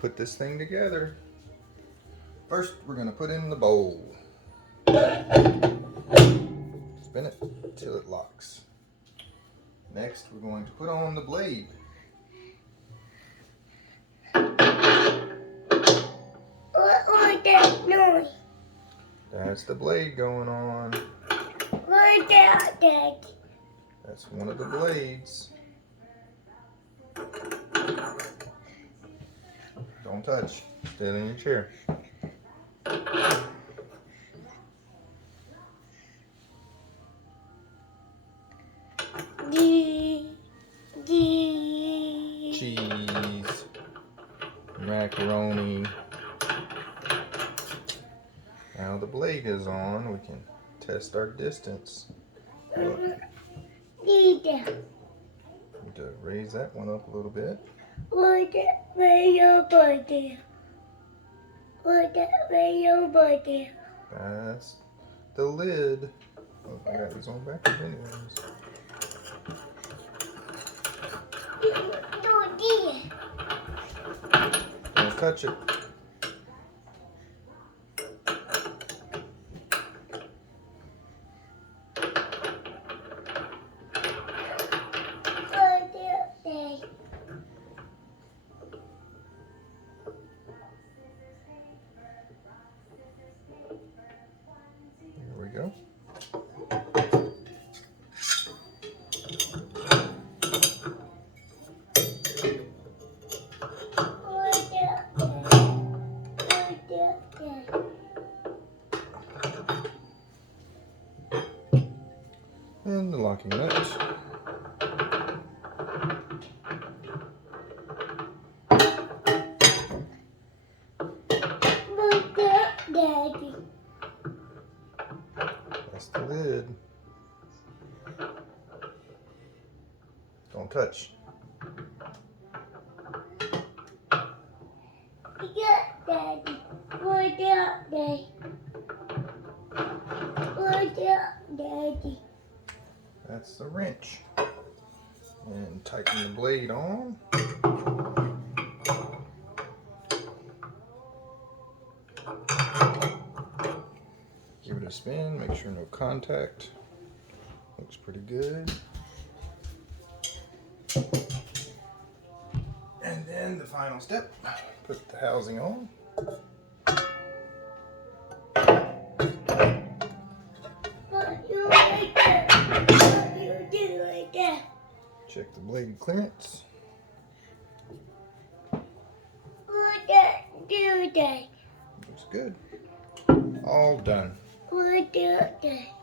put this thing together. First, we're going to put in the bowl. Spin it till it locks. Next, we're going to put on the blade. What was that noise? That's the blade going on. What was that, Daddy? That's one of the blades. Don't touch. Stay in your chair. Cheese, macaroni. Now the blade is on, we can test our distance. Need to raise that one up a little bit. What's that way over there? What's that way over there? That's the lid. Oh, I got these on backwards anyways. No, dear. Don't touch it. Here we go. And the locking nut. Daddy. That's the lid. Don't touch. Yeah, Daddy. What's that, Daddy? What's that, Daddy? That's the wrench. And tighten the blade on. Give it a spin, make sure no contact. Looks pretty good. And then the final step, put the housing on. What you like that? What you do like that? Check the blade clearance. What that do that? Looks good. All done. What do that?